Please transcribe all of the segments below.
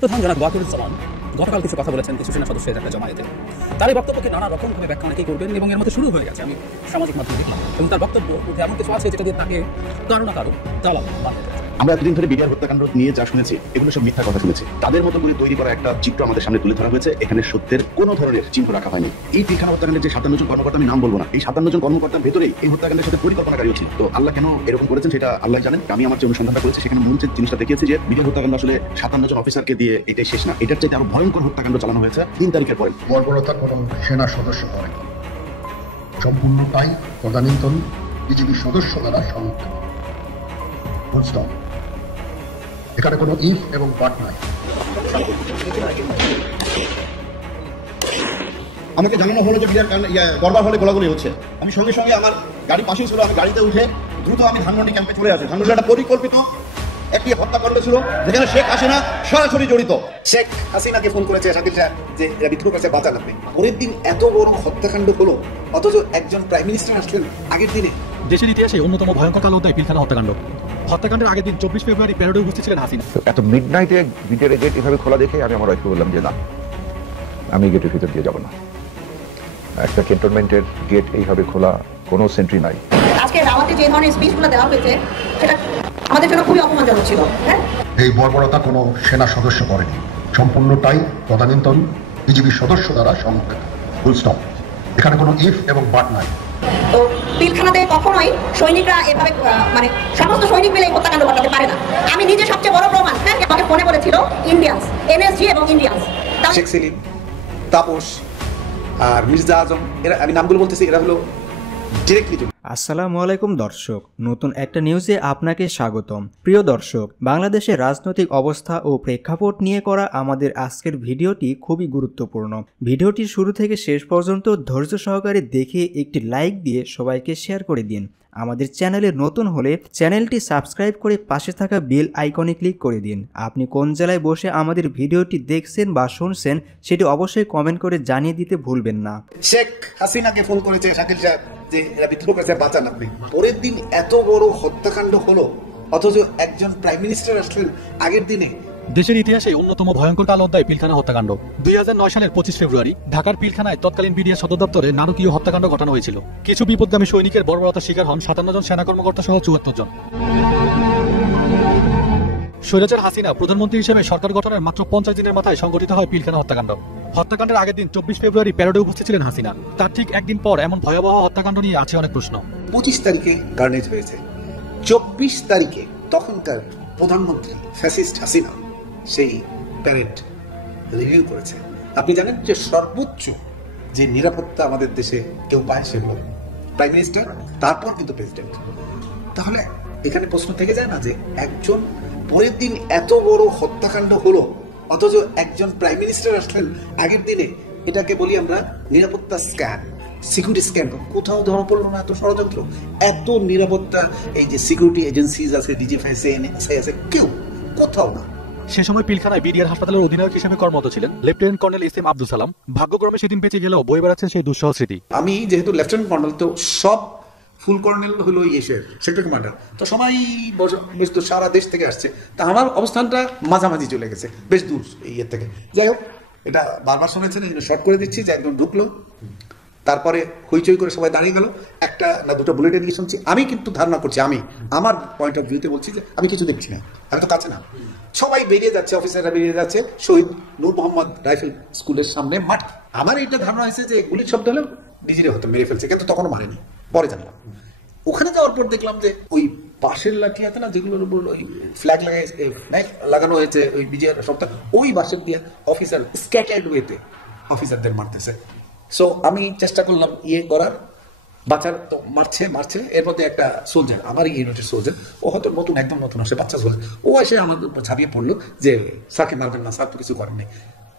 প্রধান জনাব ওয়াকিরুজ্জামান গতকাল কিছু কথা বলেছেন কিছু সেনা সদস্যের একটা জমায়েতে। তার এই বক্তব্যকে নানা রকমভাবে ব্যাখ্যা অনেকেই করবেন এবং এর মধ্যে শুরু হয়ে গেছে। আমি সামাজিক মাধ্যমে দেখলাম এবং তার বক্তব্য এমন কিছু আছে যেটা দিয়ে তাকে কারো না কারো দালাল বানাতে চায়। আমরা এতদিন ধরে বিডিআর হত্যাকাণ্ড নিয়ে যা শুনেছি এগুলো সব মিথ্যা কথা শুনেছি। তাদের মতো করে তৈরি করা একটা চিত্র আমাদের সামনে তুলে ধরা হয়েছে। এখানে সত্যের কোনো ধরনের চিহ্ন রাখা হয়নি। এই পিলখানা হত্যাকাণ্ডের যে 57 জন কর্মকর্তা, আমি নাম বলবো না, এই 57 জন কর্মকর্তার ভেতরেই এই হত্যাকাণ্ডের সাথে পরিকল্পনাকারী ছিল। তো আল্লাহ কেন এরকম করেছেন সেটা আল্লাহ জানেন। আমি আমার যে অনুসন্ধানটা করেছি সেখানে মঞ্চের জিনিসটা দেখিয়েছি যে বিডিআর হত্যাকাণ্ড আসলে 57 জন অফিসারকে দিয়ে এটাই শেষ না, এটার চাইতে আরো ভয়ঙ্কর হত্যাকাণ্ড চালানো হয়েছে 3 তারিখের পরে। বর্বরতা কোনো সেনা সদস্য করে সম্পূর্ণটাই তদানীন্তন বিজেপি সদস্য দ্বারা সমর্থিত। বুঝতাম এখানে কোনো ইফ এবং বাট নাই। আমাকে জানানো হলো যে বিডিআর দরবার হলে গোলাগুলি হচ্ছে। আমি সঙ্গে সঙ্গে আমার গাড়ি পাশেই ছিল, আমি গাড়িতে উঠে দ্রুত আমি ধানমন্ডি ক্যাম্পে চলে আসি। ধানমন্ডি একটা পরিকল্পিত একটি হত্যাকাণ্ড ছিল যেখানে শেখ হাসিনা সরাসরি জড়িত। শেখ হাসিনাকে ফোন করেছে শাকিল সাহেব যে এরা বিদ্রোহ করেছে, বাঁচা লাগবে। পরের দিন এত বড় হত্যাকাণ্ড হলো, অথচ একজন প্রাইম মিনিস্টার আসলেন আগের দিনে। দেশের ইতিহাসে অন্যতম ভয়ঙ্কর কালো অধ্যায় পিলখানা হত্যাকাণ্ড। হত্যাকাণ্ডের আগের দিন 24 ফেব্রুয়ারি প্যারেডে উপস্থিত ছিলেন হাসিনা। এত মিডনাইটে বিডিআর গেট এভাবে খোলা দেখে আমি আমার ওয়াইফকে বললাম যে না, আমি গেটের ভিতর দিয়ে যাব না। একটা ক্যান্টনমেন্টের গেট এইভাবে খোলা, কোনো সেন্ট্রি নাই। আজকে রাওয়াতে যে ধরনের স্পিচগুলো দেওয়া হয়েছে সেটা আমাদের জন্য খুবই অপমানজনক ছিল। এই বর্বরতা কোনো সেনা সদস্য করেনি, সম্পূর্ণটাই তদানীন্তন বিজেপি সদস্য দ্বারা সমর্থিত। বুঝতাম এখানে কোনো ইফ এবং বাট নাই। তো পিলখানাতে কখনোই সৈনিকরা এভাবে মানে সমস্ত সৈনিক মিলে হত্যাকাণ্ড ঘটাতে পারে না। আমি নিজে সবচেয়ে বড় প্রমাণ, হ্যাঁ, আমাকে ফোনে বলেছিল ইন্ডিয়ান্স, এনএসজি এবং ইন্ডিয়ান্স। শেখ সেলিম, তাপস আর মির্জা আজম, এরা আমি নামগুলো বলতেছি, এরা হলো ডিরেক্টলি। আসসালামু আলাইকুম দর্শক, নতুন একটা নিউজে আপনাকে স্বাগতম। প্রিয় দর্শক, বাংলাদেশের রাজনৈতিক অবস্থা ও প্রেক্ষাপট নিয়ে করা আমাদের আজকের ভিডিওটি খুবই গুরুত্বপূর্ণ। ভিডিওটি শুরু থেকে শেষ পর্যন্ত ধৈর্য সহকারে দেখে একটি লাইক দিয়ে সবাইকে শেয়ার করে দিন। আমাদের চ্যানেলে নতুন হলে চ্যানেলটি সাবস্ক্রাইব করে পাশে থাকা বেল আইকনে ক্লিক করে দিন। আপনি কোন জেলায় বসে আমাদের ভিডিওটি দেখছেন বা শুনছেন সেটি অবশ্যই কমেন্ট করে জানিয়ে দিতে ভুলবেন না। শেখ হাসিনাকে ফোন করেছে শাকিল সাহেব যে এরা বিদ্রোহ করেছে, বাঁচা লাগবে। পরের দিন এত বড় হত্যাকাণ্ড হলো, অথচ একজন প্রাইম মিনিস্টার আসলেন আগের দিনে। দেশের ইতিহাসে অন্যতম ভয়ঙ্কর কালো অধ্যায় পিলখানা হত্যাকাণ্ড। 2009 সালের 25 ফেব্রুয়ারি ঢাকার পিলখানায় তৎকালীন বিডিআর সদর দপ্তরে নারকীয় হত্যাকাণ্ড ঘটানো হয়েছিল। কিছু বিপদগামী সৈনিকের বর্বরতার শিকার হন 57 জন সেনা কর্মকর্তা সহ 74 জন। স্বৈরাচার হাসিনা প্রধানমন্ত্রী হিসেবে সরকার গঠনের মাত্র 50 দিনের মাথায় সংঘটিত হয় পিলখানা হত্যাকাণ্ড। হত্যাকাণ্ডের আগের দিন 24 ফেব্রুয়ারি প্যারেডে উপস্থিত ছিলেন হাসিনা। তার ঠিক একদিন পর এমন ভয়াবহ হত্যাকাণ্ড নিয়ে আছে অনেক প্রশ্ন। 25 তারিখে গার্নেজ হয়েছে, 24 তারিখে তখনকার প্রধানমন্ত্রী ফ্যাসিস্ট হাসিনা সেই প্যারেড রিভিউ করেছে। আপনি জানেন যে সর্বোচ্চ যে নিরাপত্তা আমাদের দেশে কেউ পায় সেগুলো প্রাইম মিনিস্টার, তারপর কিন্তু প্রেসিডেন্ট। তাহলে এখানে প্রশ্ন থেকে যায় না যে একজন পরের দিন এত বড় হত্যাকাণ্ড হলো, অথচ একজন প্রাইম মিনিস্টার আসলেন আগের দিনে। এটাকে বলি আমরা নিরাপত্তা স্ক্যান, সিকিউরিটি স্ক্যান। কোথাও ধরা পড়লো না এত ষড়যন্ত্র, এত নিরাপত্তা। এই যে সিকিউরিটি এজেন্সিজ আছে, ডিজিএফআইসি, এনএসআই আছে, কেউ কোথাও না। সে সময় পিলখানায় বিডিআর হাসপাতালের অধিনায়ক হিসেবে কর্মরত ছিলেন lieutenant colonel S M Abdul Salam. ভাগ্যক্রমে সেদিন বেঁচে গেলেও বয়ে বেড়াচ্ছে সেই দুঃসহ স্মৃতি। আমি যেহেতু লেফটেন্যান্ট কর্নেল, তো সব ফুল কর্নেল হলো সেক্টর কমান্ডার, তো সবাই বেশ তো সারা দেশ থেকে আসছে। তা আমার অবস্থানটা মাঝামাঝি চলে গেছে, বেশ দূর ইয়ের থেকে। যাই হোক, এটা বারবার শুনেছেন, শর্ট করে দিচ্ছি। যে একদম ঢুকলো, তারপরে হইচই করে সবাই দাঁড়িয়ে গেল, একটা না দুটো বুলেটে দিয়ে শুনছি। আমি কিন্তু ধারণা করছি, আমি আমার পয়েন্ট অফ ভিউতে বলছি যে আমি কিছু দেখছি না, আমি তো কাছে না। সবাই বেরিয়ে যাচ্ছে, অফিসাররা বেরিয়ে যাচ্ছে শহীদ নূর মোহাম্মদ রাইফেল স্কুলের সামনে মাঠ। আমার এইটা ধারণা হয়েছে যে গুলির শব্দ হলেও ডিজিরে হতো, মেরে ফেলছে, কিন্তু তখনও মারেনি, পরে জানলাম। ওখানে যাওয়ার পর দেখলাম যে ওই বাঁশের লাঠি আছে না, যেগুলোর উপর ওই ফ্ল্যাগ লাগানো হয়েছে, ওই বিজয়ের সপ্তাহ, ওই বাঁশের দিয়ে অফিসার স্ক্যাটার্ড ওয়েতে অফিসারদের মারতেছে। সো আমি চেষ্টা করলাম করার, বাচ্চার তো মারছে। এর মধ্যে একটা সোলজার, আমার ইউনিটের সোলজার, ও হয়তো নতুন, একদম নতুন আসে, বাচ্চা সোলজার, ও এসে আমাদের ঝাঁপিয়ে পড়লো যে স্যারকে মারবেন না, স্যার তো কিছু করেননি।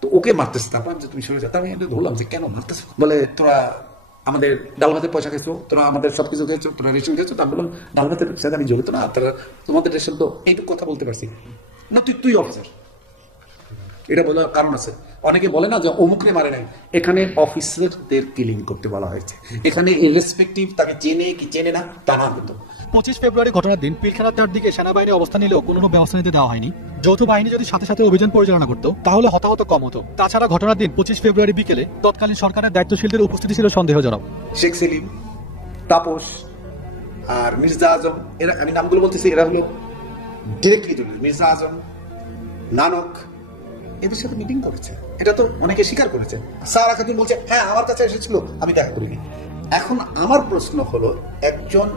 তো ওকে মারতেছে। তারপর যে তুমি সরে যাও, আমি ধরলাম যে কেন মারতেছ? বলে তোরা আমাদের ডাল ভাতের পয়সা খেয়েছো, তোরা আমাদের সবকিছু খেয়েছো, তোরা রেশন খেয়েছো। আমি বললাম ডাল ভাতের সাথে আমি জড়িত না, তারা তোমাদের রেশন তো, এইটুকু কথা বলতে পারছি না। তুই অফিসার, এটা বলার কারণ আছে। অনেকে বলে না যে অমুকরে মারে নাই, এখানে অফিসারদের কিলিং করতে বলা হয়েছে। এখানে ইররেসপেক্টিভ তাকে চেনে কি চেনে না তা না, কিন্তু 25 ফেব্রুয়ারি ঘটনার দিন পিলখানার চারদিকে সেনাবাহিনী অবস্থান নিলেও কোনো ব্যবস্থা নিতে দেওয়া হয়নি। যৌথ বাহিনী যদি সাথে সাথে অভিযান পরিচালনা করতো তাহলে হতাহত কম হতো। তাছাড়া ঘটনার দিন 25 ফেব্রুয়ারি বিকেলে তৎকালীন সরকারের দায়িত্বশীলদের উপস্থিতি ছিল সন্দেহজনক। শেখ সেলিম, তাপস আর মির্জা আজম, এরা আমি নামগুলো বলতেছি, এরা হলো ডিরেক্টলি জড়িত। মির্জা আজম, নানক এদের সাথে মিটিং করেছে, এটা তো অনেকে স্বীকার করেছেন। সারা খাতুন বলছে হ্যাঁ আমার কাছে এসেছিল, আমি দেখা করিনি। এখন আমার প্রশ্ন হলো, একজন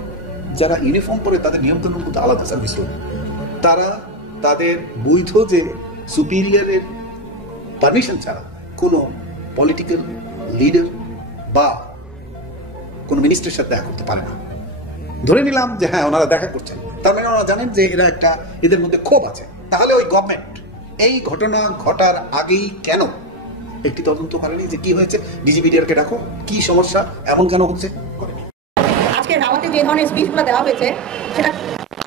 যারা ইউনিফর্ম পরে তাদের নিয়ম কানুন মতো আলাদা সার্ভিস রোড, তারা তাদের বৈধ যে সুপিরিয়রের পারমিশন ছাড়া কোনো পলিটিক্যাল লিডার বা কোনো মিনিস্টারের সাথে দেখা করতে পারে না। ধরে নিলাম যে হ্যাঁ ওনারা দেখা করছেন, তার মানে ওনারা জানেন যে এরা একটা এদের মধ্যে ক্ষোভ আছে। তাহলে ওই গভর্নমেন্ট এই ঘটনা ঘটার আগেই কেন একটি তদন্ত করেনি যে কি হয়েছে? ডিজিপিডিআরকে ডাকো, কি সমস্যা, এমন কেন হচ্ছে? আজকে রাওয়াতে যে ধরনের স্পিচগুলো দেওয়া হয়েছে সেটা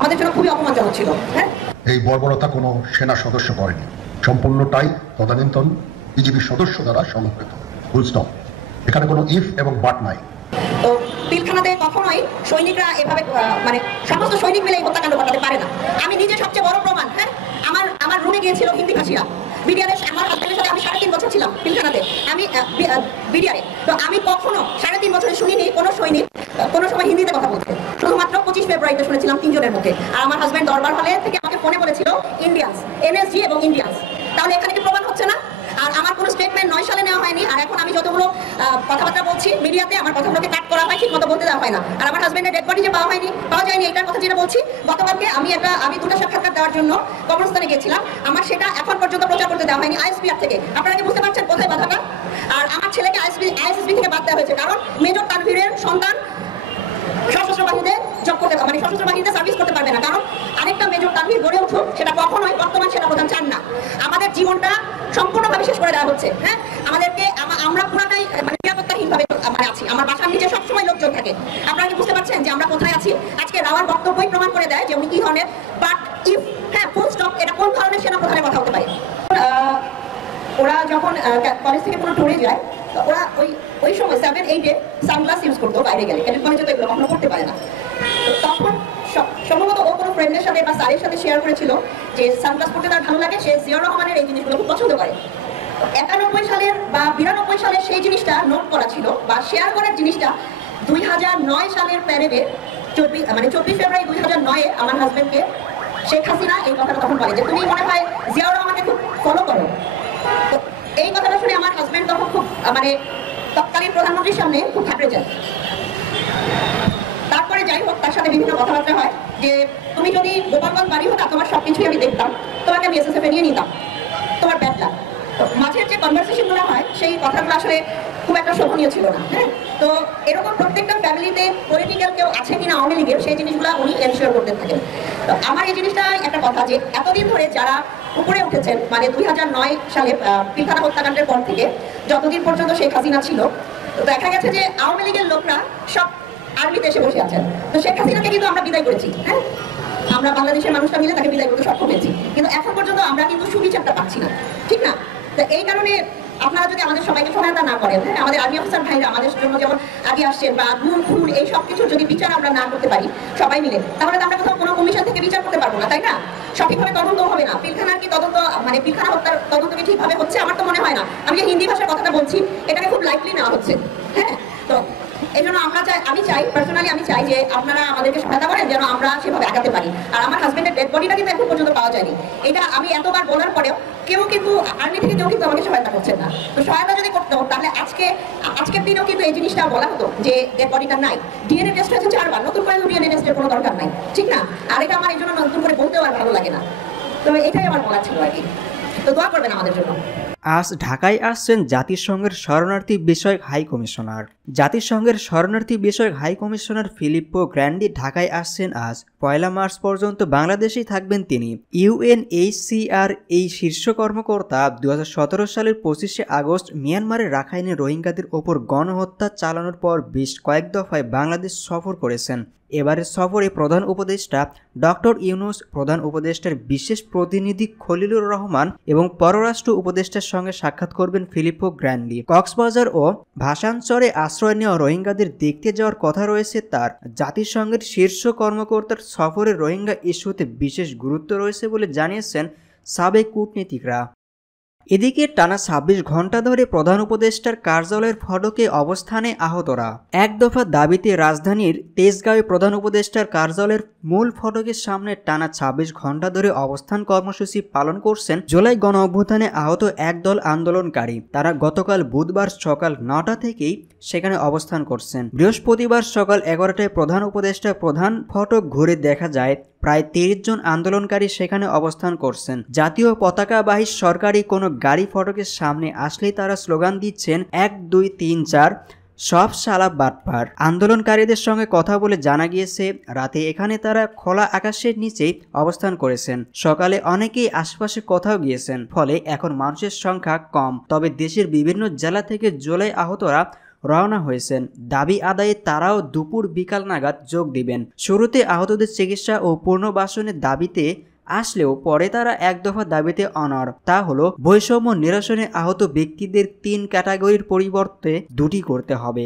আমাদের জন্য খুবই অপমানজনক ছিল। হ্যাঁ, এই বর্বরতা কোনো সেনা সদস্য করেনি, সম্পূর্ণটাই তদানীন্তন বিজিবি সদস্য দ্বারা সংঘটিত। Full stop. এখানে কোনো ইফ এবং বাট নাই। তো পিলখানাতে কখনোই সৈনিকরা এভাবে মানে সমস্ত সৈনিক মিলে এই হত্যাকাণ্ড ঘটাতে পারে না। আমি নিজে সবচেয়ে বড় প্রমাণ। হ্যাঁ, আমার রুমে গিয়েছিল হিন্দি ভাষীরা। বিডিআরে আমার হাজবেন্ডের সাথে আমি 3.5 বছর ছিলাম পিলখানাতে, আমি বিডিআরে। তো আমি কখনো 3.5 বছরে শুনিনি কোনো সৈনিক কোনো সময় হিন্দিতে কথা বলতে। শুধুমাত্র 25 ফেব্রুয়ারিতে শুনেছিলাম 3 জনের মধ্যে। আর আমার হাজবেন্ড দরবার হলে থেকে আমাকে ফোনে বলেছিল ইন্ডিয়ান্স, এনএসজি এবং ইন্ডিয়ান্স। তাহলে এখানে কি প্রমাণ হচ্ছে না? আর আমার কোনো স্টেটমেন্ট 9 সালে নেওয়া হয়নি। আর এখন আমি যতগুলো কথাবার্তা বলছি মিডিয়াতে, আমার কথাগুলোকে কাট করা হয়, ঠিক মতো বলতে দেওয়া হয় না। আর আমার হাজবেন্ডের ডেড বডি যে পাওয়া যায়নি, এটার কথা যেটা বলছি, গতকালকে আমি 2টা সাক্ষাৎকার দেওয়ার জন্য কবরস্থানে গেছিলাম। আমার সেটা এখন পর্যন্ত প্রচার করতে দেওয়া হয়নি আইএসপিআর থেকে। আপনারা কি বুঝতে পারছেন কোথায় বাধাটা? আর আমার ছেলেকে আইএসএসবি থেকে বাদ দেওয়া হয়েছে, কারণ মেজর তানভীরের সন্তান সশস্ত্র বাহিনীতে জব করতে মানে সশস্ত্র বাহিনীতে সার্ভিস করতে পারবে না, কারণ আরেকটা মেজর তানভীর গড়ে উঠুক সেটা কখনোই বর্তমান সেনাপ্রধান চান না। আমাদের জীবনটা সম্পূর্ণভাবে শেষ করে দেওয়া হচ্ছে। হ্যাঁ, আমাদেরকে আমরা পুরাটাই মানে নিরাপত্তাহীনভাবে আছি। আমার বাসার নিচে সবসময় লোকজন থাকে। আপনারা কি বুঝতে পারছেন যে আমরা কোথায় আছি? আজকে রাওয়ার বক্তব্যই প্রমাণ করে দেয় যে উনি কি ধরনের বাট ইফ, হ্যাঁ ফুল স্টপ, এটা কোন ধরনের সেনাপ্রধানের কথা হতে পারে। ওরা যখন কলেজ থেকে কোনো ট্যুরে যায়, ওরা ওই সময় 7-8-এ সানগ্লাস ইউজ করতো বাইরে গেলে, ক্যাডেট কলেজে তো এগুলো কখনো করতে পারে না। তখন সম্ভবত ও কোনো ফ্রেন্ডের সাথে বা স্যারের সাথে শেয়ার করেছিল যে সানগ্লাস পড়তে তার ভালো লাগে, সে জিয়াউর রহমানের এই জিনিসগুলো খুব পছন্দ করে। 91 সালের বা 92 সালের সেই জিনিসটা নোট করা ছিল বা শেয়ার করার জিনিসটা 2009 সালের প্যারেডে 24 ফেব্রুয়ারি 2009-এ আমার হাজবেন্ডকে শেখ হাসিনা এই কথাটা তখন বলে যে তুমি মনে হয় জিয়াউর রহমানকে খুব ফলো করো। তো এই কথাটা শুনে আমার হাজবেন্ড তখন খুব মানে তৎকালীন প্রধানমন্ত্রীর সামনে খুব ঘাবড়ে যায়। তারপরে যাই হোক, তার সাথে বিভিন্ন কথাবার্তা হয় যে তুমি যদি গোপালগঞ্জ বাড়ি হতো তোমার সবকিছুই আমি দেখতাম, তোমাকে আমি এসএসএফ নিয়ে নিতাম, তোমার ব্যাড লাক। তো মাঝের যে কনভারসেশনগুলো হয় সেই কথাগুলো আসলে খুব একটা শোভনীয় ছিল না। হ্যাঁ, তো এরকম প্রত্যেকটা ফ্যামিলিতে পলিটিক্যাল কেউ আছে কিনা আওয়ামী লীগের, সেই জিনিসগুলো উনি এনশিওর করতে থাকেন। তো আমার এই জিনিসটা একটা কথা যে এতদিন ধরে যারা উপরে উঠেছেন, মানে 2009 সালে পিলখানা হত্যাকাণ্ডের পর থেকে যতদিন পর্যন্ত শেখ হাসিনা ছিল, তো দেখা গেছে যে আওয়ামী লীগের লোকরা সব আর্মিতে এসে বসে আছেন। তো শেখ হাসিনাকে কিন্তু আমরা বিদায় করেছি। হ্যাঁ, আমরা বাংলাদেশের মানুষরা মিলে তাকে বিদায় করতে সক্ষম হয়েছি, কিন্তু এখন পর্যন্ত আমরা কিন্তু সুবিচারটা পাচ্ছি না, ঠিক না? তো এই কারণে আপনারা যদি আমাদের সবাইকে সহায়তা না করেন, হ্যাঁ, আমাদের আর্মি অফিসার ভাইরা আমাদের জন্য যেমন আগে আসছেন, বা খুন এই সব কিছুর যদি বিচার আমরা না করতে পারি সবাই মিলে, তাহলে তো আমরা কোথাও কোনো কমিশন থেকে বিচার করতে পারবো না, তাই না? সঠিকভাবে তদন্ত হবে না। পিলখানার কি তদন্ত, মানে পিলখানা হত্যার তদন্ত কি ঠিকভাবে হচ্ছে? আমার তো মনে হয় না। আমি যে হিন্দি ভাষার কথাটা বলছি এটাকে খুব লাইটলি নেওয়া হচ্ছে। হ্যাঁ, তো এই জন্য আমি চাই পার্সোনালি যে আপনারা আমাদেরকে সহায়তা করেন যেন আমরা সেভাবে আগাতে পারি। আর আমার হাজবেন্ডের ডেড বডিটা কিন্তু এখন পর্যন্ত পাওয়া যায়নি। এটা আমি এতবার বলার পরেও কেউ কিন্তু আর্মি থেকে কেউ কিন্তু আমাকে সহায়তা করছেন না। তো সহায়তা যদি করতে হতো তাহলে আজকের দিনেও কিন্তু এই জিনিসটা বলা হতো যে ডেড বডিটা নাই। ডিএনএ টেস্ট হয়েছে 4 বার, নতুন করে ডিএনএ টেস্টের কোনো দরকার নাই, ঠিক না? আর এটা আমার এই জন্য নতুন করে বলতেও আর ভালো লাগে না। তো এটাই আমার বলার ছিল আর কি। তো দোয়া করবেন আমাদের জন্য। আজ ঢাকায় আসছেন জাতিসংঘের শরণার্থী বিষয়ক হাই কমিশনার। জাতিসংঘের শরণার্থী বিষয়ক হাই কমিশনার ফিলিপ্পো গ্র্যান্ডি ঢাকায় আসছেন আজ। 1 মার্চ পর্যন্ত বাংলাদেশেই থাকবেন তিনি। ইউএনএইচসিআর এই শীর্ষ কর্মকর্তা 2017 সালের 25শে আগস্ট মিয়ানমারের রাখাইনে রোহিঙ্গাদের ওপর গণহত্যা চালানোর পর বেশ কয়েক দফায় বাংলাদেশ সফর করেছেন। এবারের সফরে প্রধান উপদেষ্টা ডক্টর ইউনূস, প্রধান উপদেষ্টার বিশেষ প্রতিনিধি খলিলুর রহমান এবং পররাষ্ট্র উপদেষ্টা সঙ্গে সাক্ষাৎ করবেন ফিলিপো গ্র্যান্ডি। কক্সবাজার ও ভাসানচরে আশ্রয় নেওয়া রোহিঙ্গাদের দেখতে যাওয়ার কথা রয়েছে তার। জাতিসংঘের শীর্ষ কর্মকর্তার সফরে রোহিঙ্গা ইস্যুতে বিশেষ গুরুত্ব রয়েছে বলে জানিয়েছেন সাবেক কূটনীতিকরা। এদিকে টানা ২৬ ঘন্টা ধরে প্রধান উপদেষ্টার কার্যালয়ের ফটকে অবস্থানে আহতরা। এক দফা দাবিতে রাজধানীর তেজগাঁওয়ে প্রধান উপদেষ্টার কার্যালয়ের মূল ফটকের সামনে টানা ২৬ ঘন্টা ধরে অবস্থান কর্মসূচি পালন করছেন জুলাই গণ অভ্যুত্থানে আহত একদল আন্দোলনকারী। তারা গতকাল বুধবার সকাল ৯টা থেকেই সেখানে অবস্থান করছেন। বৃহস্পতিবার সকাল ১১টায় প্রধান উপদেষ্টা প্রধান ফটক ঘুরে দেখা যায় প্রায় ৩০ জন আন্দোলনকারী সেখানে অবস্থান করছেন। জাতীয় পতাকাবাহী সরকারি কোনো গাড়ি ফটকের সামনে আসলেই তারা স্লোগান দিচ্ছেন ১ ২ ৩ ৪ সব শালা বাটপার। আন্দোলনকারীদের সঙ্গে কথা বলে জানা গিয়েছে রাতে এখানে তারা খোলা আকাশের নিচেই অবস্থান করেছেন। সকালে অনেকেই আশপাশে কোথাও গিয়েছেন, ফলে এখন মানুষের সংখ্যা কম। তবে দেশের বিভিন্ন জেলা থেকে জুলাই আহতরা রওনা হয়েছেন। দাবি আদায়ে তারাও দুপুর বিকাল নাগাদ যোগ দিবেন। শুরুতে আহতদের চিকিৎসা ও পুনর্বাসনের দাবিতে আসলেও পরে তারা এক দফা দাবিতে অনড়। তা হলো বৈষম্য নিরসনে আহত ব্যক্তিদের ৩ ক্যাটাগরির পরিবর্তে ২টি করতে হবে।